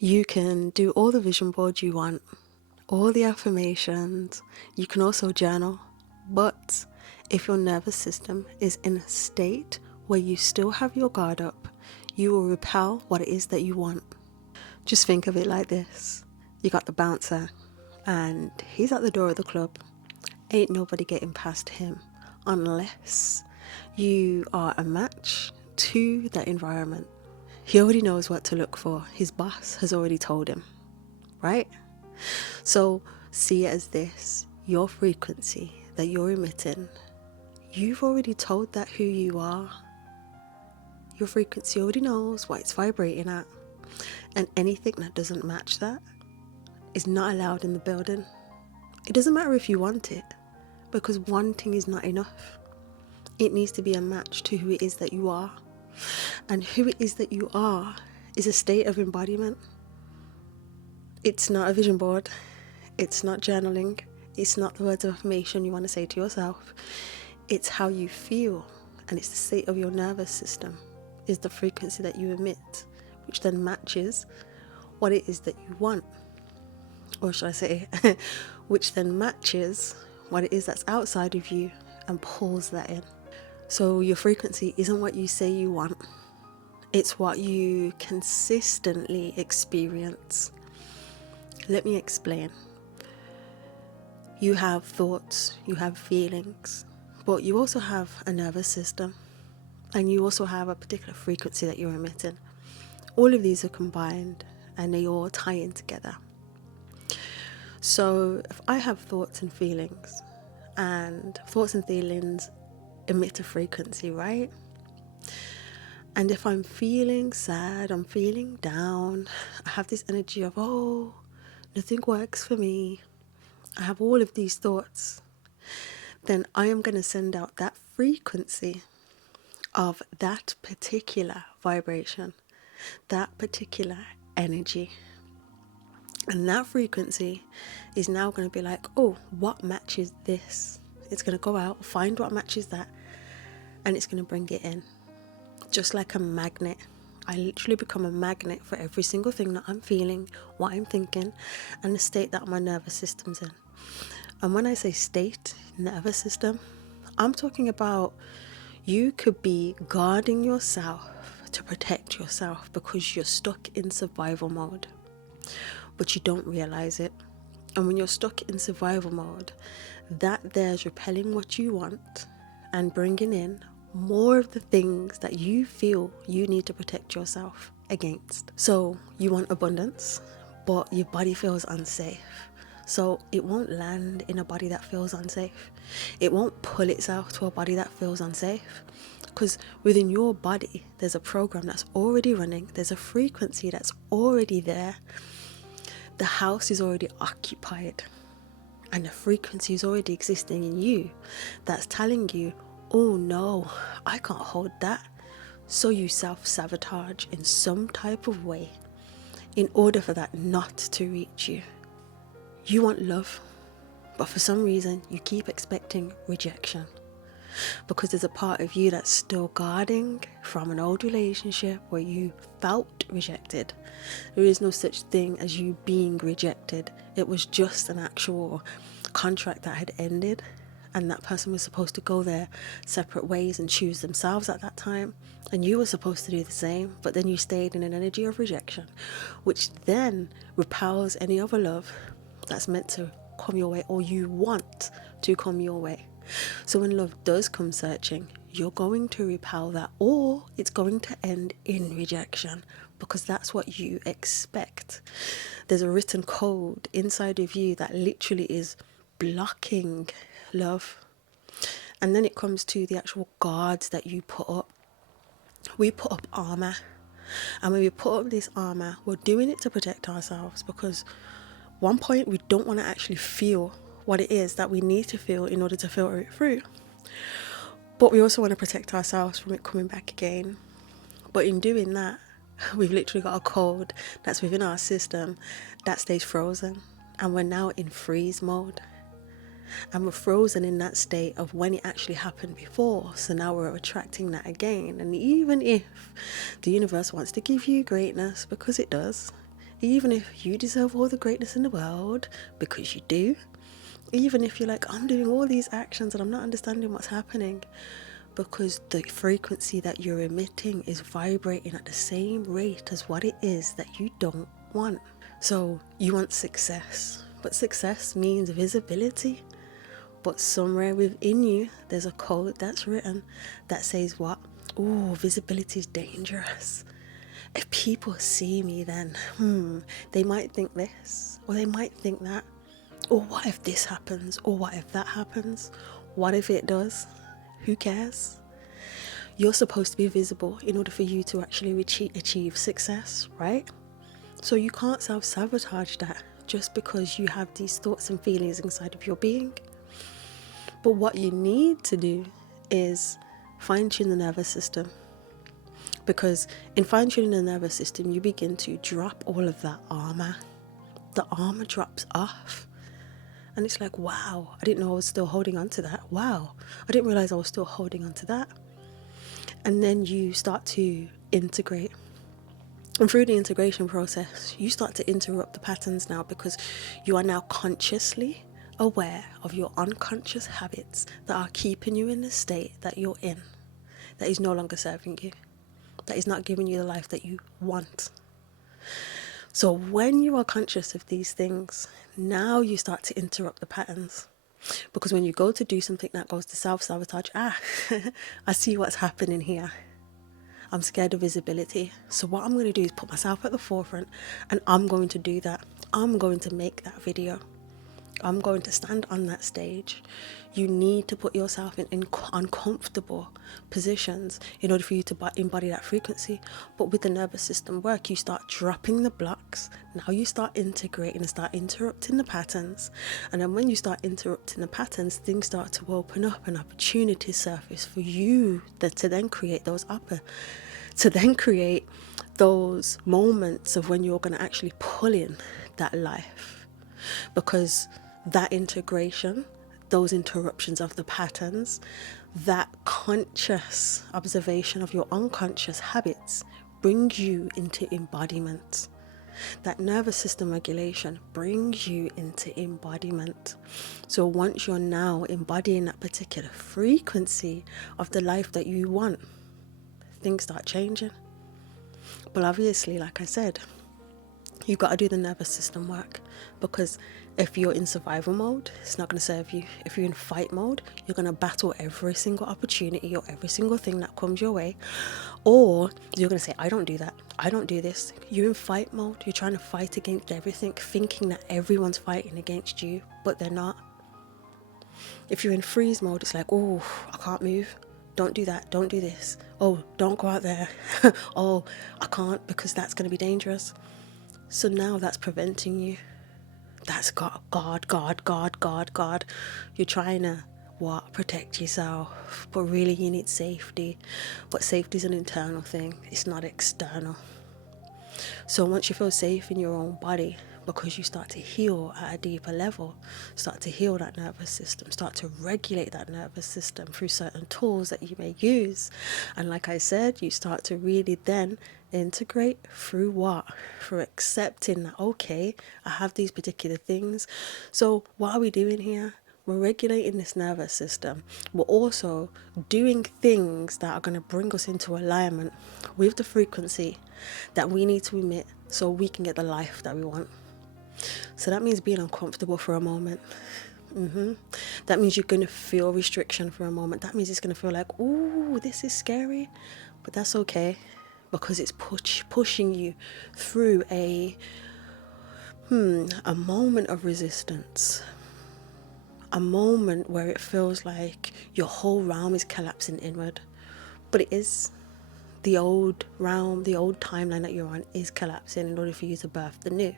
You can do all the vision boards you want, all the affirmations. You can also journal. But if your nervous system is in a state where you still have your guard up, you will repel what it is that you want. Just think of it like this. You got the bouncer and he's at the door of the club. Ain't nobody getting past him unless you are a match to that environment. He already knows what to look for. His boss has already told him, right? So see it as this: your frequency that you're emitting, you've already told that who you are. Your frequency already knows what it's vibrating at, and anything that doesn't match that is not allowed in the building. It doesn't matter if you want it, because wanting is not enough. It needs to be a match to who it is that you are. And who it is that you are is a state of embodiment. It's not a vision board. It's not journaling. It's not the words of affirmation you want to say to yourself. It's how you feel, and it's the state of your nervous system, is the frequency that you emit, which then matches what it is that you want. Or should I say, which then matches what it is that's outside of you and pulls that in. So your frequency isn't what you say you want. It's what you consistently experience. Let me explain. You have thoughts, you have feelings, but you also have a nervous system, and you also have a particular frequency that you're emitting. All of these are combined and they all tie in together. So if I have thoughts and feelings emit a frequency, right? And if I'm feeling sad, I'm feeling down, I have this energy of, oh, nothing works for me, I have all of these thoughts, then I am going to send out that frequency of that particular vibration, that particular energy. And that frequency is now going to be like, oh, what matches this? It's going to go out, find what matches that, and it's going to bring it in. Just like a magnet. I literally become a magnet for every single thing that I'm feeling, what I'm thinking, and the state that my nervous system's in. And when I say state, nervous system, I'm talking about you could be guarding yourself to protect yourself because you're stuck in survival mode, but you don't realize it. And when you're stuck in survival mode, that there's repelling what you want and bringing in more of the things that you feel you need to protect yourself against. So you want abundance, but your body feels unsafe. So it won't land in a body that feels unsafe. It won't pull itself to a body that feels unsafe. Because within your body, there's a program that's already running. There's a frequency that's already there. The house is already occupied. And the frequency is already existing in you that's telling you, oh no, I can't hold that. So you self-sabotage in some type of way in order for that not to reach you. You want love, but for some reason you keep expecting rejection because there's a part of you that's still guarding from an old relationship where you felt rejected. There is no such thing as you being rejected. It was just an actual contract that had ended, and that person was supposed to go their separate ways and choose themselves at that time, and you were supposed to do the same, but then you stayed in an energy of rejection, which then repels any other love that's meant to come your way or you want to come your way. So when love does come searching, you're going to repel that, or it's going to end in rejection because that's what you expect. There's a written code inside of you that literally is blocking love. And then it comes to the actual guards that you put up. We put up armor, and when we put up this armor, we're doing it to protect ourselves because one point we don't want to actually feel what it is that we need to feel in order to filter it through, but we also want to protect ourselves from it coming back again. But in doing that, we've literally got a code that's within our system that stays frozen, and we're now in freeze mode. And we're frozen in that state of when it actually happened before. So now we're attracting that again. And even if the universe wants to give you greatness, because it does, Even if you deserve all the greatness in the world, because you do. Even if you're like, I'm doing all these actions and I'm not understanding what's happening, because the frequency that you're emitting is vibrating at the same rate as what it is that you don't want. So you want success, but success means visibility. But somewhere within you, there's a code that's written that says what? Oh, visibility is dangerous. If people see me, then they might think this, or they might think that. Or what if this happens? Or what if that happens? What if it does? Who cares? You're supposed to be visible in order for you to actually achieve success, right? So you can't self-sabotage that just because you have these thoughts and feelings inside of your being. But what you need to do is fine-tune the nervous system. Because in fine-tuning the nervous system, you begin to drop all of that armor. The armor drops off. And it's like, wow, I didn't know I was still holding on to that. Wow, I didn't realize I was still holding on to that. And then you start to integrate. And through the integration process, you start to interrupt the patterns now, because you are now consciously aware of your unconscious habits that are keeping you in the state that you're in, that is no longer serving you, that is not giving you the life that you want. So when you are conscious of these things, now you start to interrupt the patterns. Because when you go to do something that goes to self-sabotage, I see what's happening here. I'm scared of visibility. So what I'm going to do is put myself at the forefront, and I'm going to do that. I'm going to make that video. I'm going to stand on that stage. You need to put yourself in uncomfortable positions in order for you to embody that frequency. But with the nervous system work, you start dropping the blocks. Now you start integrating and start interrupting the patterns. And then when you start interrupting the patterns, things start to open up and opportunities surface for you to then create those moments of when you're going to actually pull in that life. Because that integration, those interruptions of the patterns, that conscious observation of your unconscious habits brings you into embodiment. That nervous system regulation brings you into embodiment. So once you're now embodying that particular frequency of the life that you want, things start changing. But obviously, like I said, you've got to do the nervous system work, because if you're in survival mode, it's not going to serve you. If you're in fight mode, you're going to battle every single opportunity or every single thing that comes your way. Or you're going to say, I don't do that. I don't do this. You're in fight mode. You're trying to fight against everything, thinking that everyone's fighting against you, but they're not. If you're in freeze mode, it's like, oh, I can't move. Don't do that. Don't do this. Oh, don't go out there. Oh, I can't, because that's going to be dangerous. So now that's preventing you. That's God. You're trying to protect yourself, but really you need safety. But safety is an internal thing, it's not external. So once you feel safe in your own body, because you start to heal at a deeper level, start to heal that nervous system, start to regulate that nervous system through certain tools that you may use. And like I said, you start to really then integrate through what? Through accepting that, okay, I have these particular things. So what are we doing here? We're regulating this nervous system. We're also doing things that are going to bring us into alignment with the frequency that we need to emit so we can get the life that we want. So that means being uncomfortable for a moment. That means you're going to feel restriction for a moment. That means it's going to feel like, ooh, this is scary. But that's okay, because it's pushing you through a moment of resistance. A moment where it feels like your whole realm is collapsing inward. But it is. The old realm, the old timeline that you're on is collapsing in order for you to birth the new.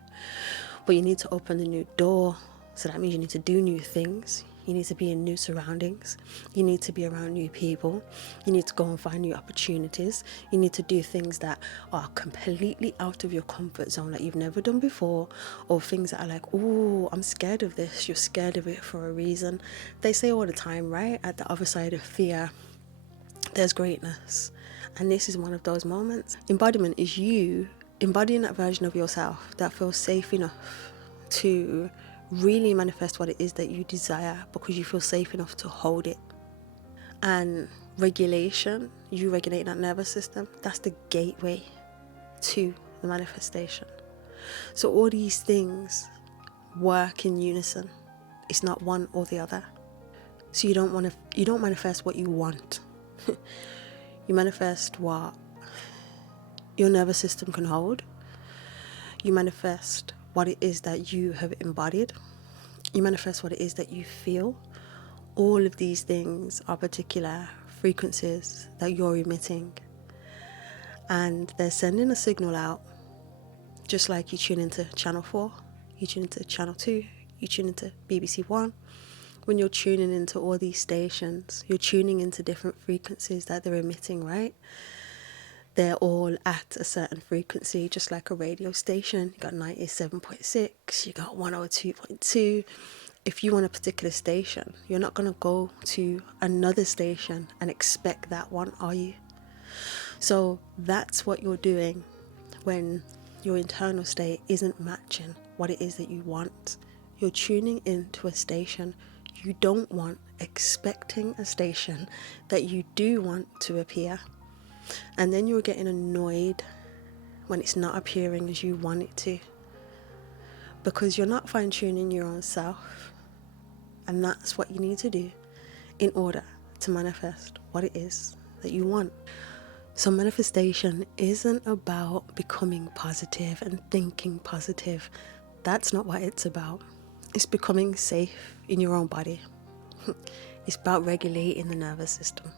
But you need to open the new door. So that means you need to do new things. You need to be in new surroundings. You need to be around new people. You need to go and find new opportunities. You need to do things that are completely out of your comfort zone that you've never done before, or things that are like, oh, I'm scared of this. You're scared of it for a reason. They say all the time, right? At the other side of fear, there's greatness. And this is one of those moments. Embodiment is you embodying that version of yourself that feels safe enough to really manifest what it is that you desire, because you feel safe enough to hold it. And regulation, you regulating that nervous system, that's the gateway to the manifestation. So all these things work in unison. It's not one or the other. So you don't manifest what you want. You manifest what your nervous system can hold. You manifest what it is that you have embodied. You manifest what it is that you feel. All of these things are particular frequencies that you're emitting, and they're sending a signal out. Just like you tune into channel 4, you tune into channel 2, you tune into BBC 1. When you're tuning into all these stations, you're tuning into different frequencies that they're emitting, right? They're all at a certain frequency, just like a radio station. You got 97.6, you got 102.2. If you want a particular station, you're not going to go to another station and expect that one, are you? So that's what you're doing when your internal state isn't matching what it is that you want. You're tuning into a station you don't want, expecting a station that you do want to appear. And then you're getting annoyed when it's not appearing as you want it to, because you're not fine-tuning your own self. And that's what you need to do in order to manifest what it is that you want. So manifestation isn't about becoming positive and thinking positive. That's not what it's about. It's becoming safe in your own body. It's about regulating the nervous system.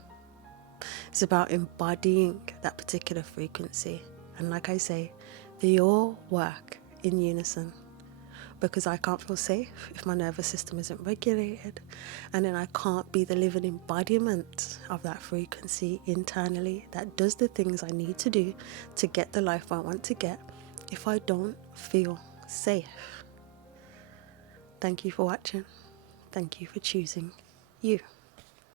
It's about embodying that particular frequency. And like I say, they all work in unison, because I can't feel safe if my nervous system isn't regulated, and then I can't be the living embodiment of that frequency internally that does the things I need to do to get the life I want to get if I don't feel safe. Thank you for watching. Thank you for choosing you.